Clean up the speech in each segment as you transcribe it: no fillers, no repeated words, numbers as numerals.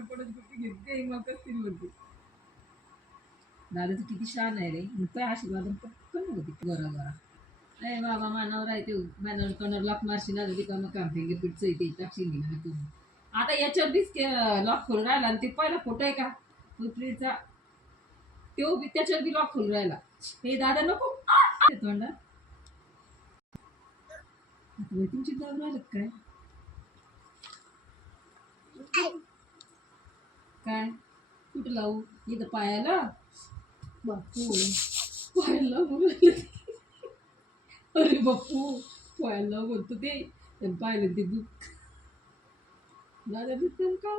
घेते मग कसं म्हणते दादाचं किती छान आहे रे नुसतं आशीर्वाद पटकन होती बरा बरा अरे बाबा मानावर आहे ते मानावर कोणावर लॉक मारशी ना का मग काम फिंगरप्रिंटचं इथे टाकशील गेली तुम्ही आता याच्यावर बीच लॉक खोलून राहिला आणि ते पहिला फोटो आहे का प्रिंटचा तो बी त्याच्यावर बी लॉक खोलून राहिला हे दादा नको तोंडा तुमची दाब राहिलं काय काय कुठं लावू इथं पायाला बापू पायाला बोलवलं अरे बापू पायाला बोलतो ते पाहिलं ते दुःख दादा दुःख का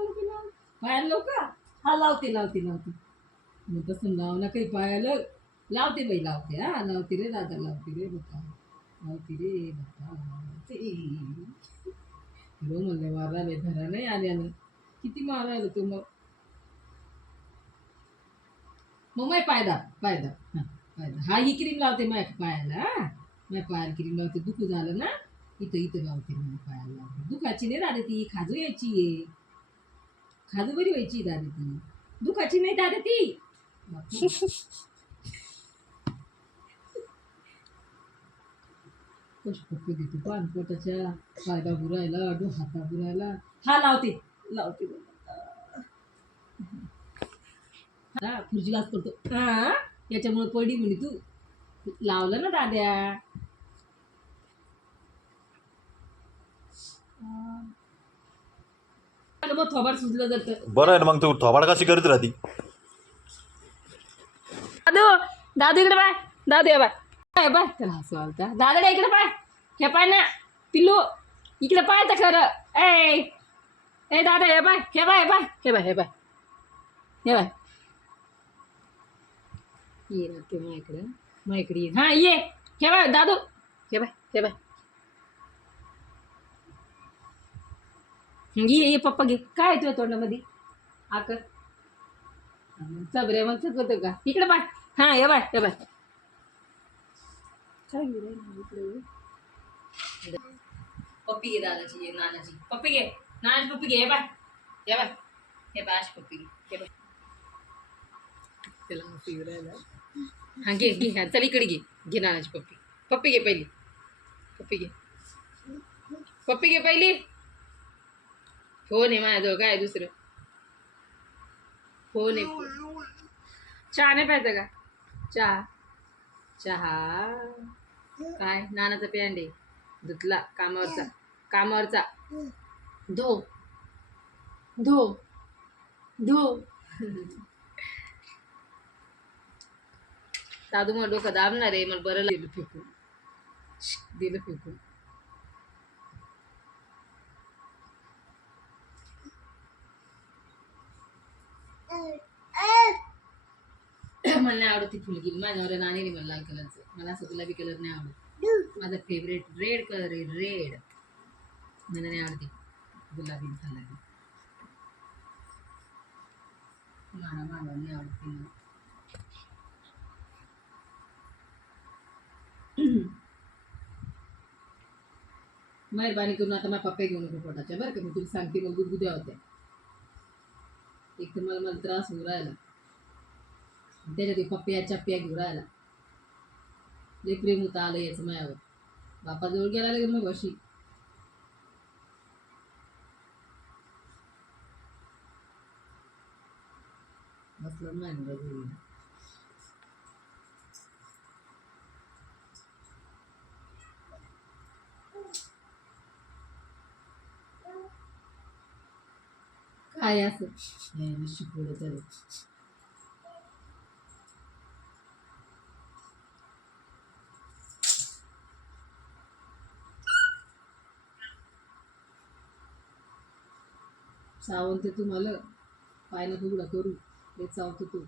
पायाला लावू का हा लावते लावते लावते मग तसं लाव ना काही पायाला लावते बाई लावते हा लावते रे दादा लावते रे बाबा लावते रे बाबा लावते हिरो म्हणलं मारला बाई धरा नाही आल्यानं किती मारायला तो मग माय पायदा पायदा हां पायदा हा ही क्रीम लावते माय पायाला हा माय पायाला क्रीम लावते दुखू झालं ना इथं इथं लावते मग पायाला लावते दुखाची नाही दादा ती खाजू यायची आहे खाजू बरी व्हायची दादा ती दुखाची नाही दादा ती कशी पप्पी देते पान पोटाच्या पायदा बुरायला हाता बुरायला हा लावते लावते हा खुर्ची लाच करतो हा याच्यामुळे पडली म्हणे तू लावलं ना दाद्या मग थोबाड सुचलं जातं बरं आहे ना मग तू थोबाड कशी करीत राहती दादू दादू इकडे बाय दादू बाय बाय त्याला हसू आलता दादा इकडे पाय हे पाय ना पिल्लू इकडे पाय तर खरं ए दादा हे बाय हे बाय बाय हे बाय हे बाय हे बाय ये ना ते माझ्याकडे ये हां ये हे बाय दादू हे बाय ये पप्पा घे काय तुझ्या तोंडामध्ये आकर चबरे मग चकवतो का इकडे बाय हां हे बाय काय पप्पी घे दादाची ये नानाची पप्पी घे नानाची पप्पी घे हे बाय हे बाय अशी पप्पी घे हे बाय त्याला हसू राहिला हां घे घे चल इकडे घे नानाची पप्पी घे पहिली पप्पी घे पहिली फोन आहे माझ्याजवळ काय दुसरं फोन आहे चहा नाही प्यायचा का चहा काय नानाचा पॅन्ट आहे धुतला कामावरचा धो दादू मला डोकं दाबणार आहे मला बरं दिलं फेकून मला नाही आवडत ती फुलगी माझ्यावर नाणी मला लाल कलरचं मला असं गुलाबी कलर नाही आवडत माझा फेवरेट रेड कलर आहे रेड मला नाही आवडते गुलाबी कलर मला नाही आवडते मेहरबानी करून आता माझ्या पप्पा घेऊन नको पोटाच्या बरं का मी तुला सांगते मग गुदगुद्या होत्या एक तर मला त्रास होऊ राहिला त्याच्यात पप्प्या चप्प्या घेऊन राहिला लय प्रेम होतं आलं याचं मायावर बापाजवळ गेला लागेल मग अशी बसलं नाही काय असं शिकवलं त्याला सावंत तुम्हाला पायला तुगडा करू हे चावतो तू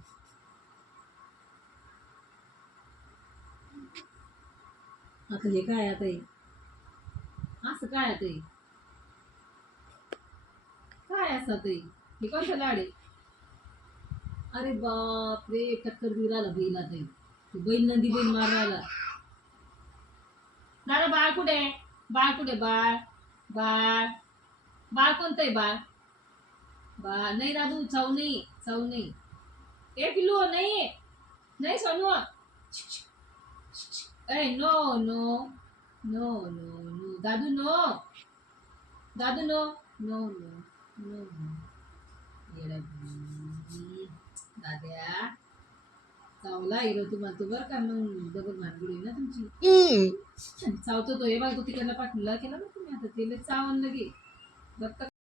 आता हे काय आता असं काय आता काय असं ते हे कोणतं लाड आहे अरे बाप रे टक्कर देऊ राहिला बैल आता तू बैल नंदी बैल मारायला दादा बाळ कुठे बाळ कोणतं आहे बाळ नाही दादू, चावू नाही, चावू नाही. ए पिल्लू नाही, नाही सोनू. ए no no no no no दादू, नो दादू, no no no no no. येडा बाई. दाद्या चावला हिरो तुम्हाला तो बरं का, मग डबल भानगडी ना तुमची. चावतो तो, हे बघा तो तिकडला पाठवला केला ना तुम्ही, आता तिला चावून लगे बघ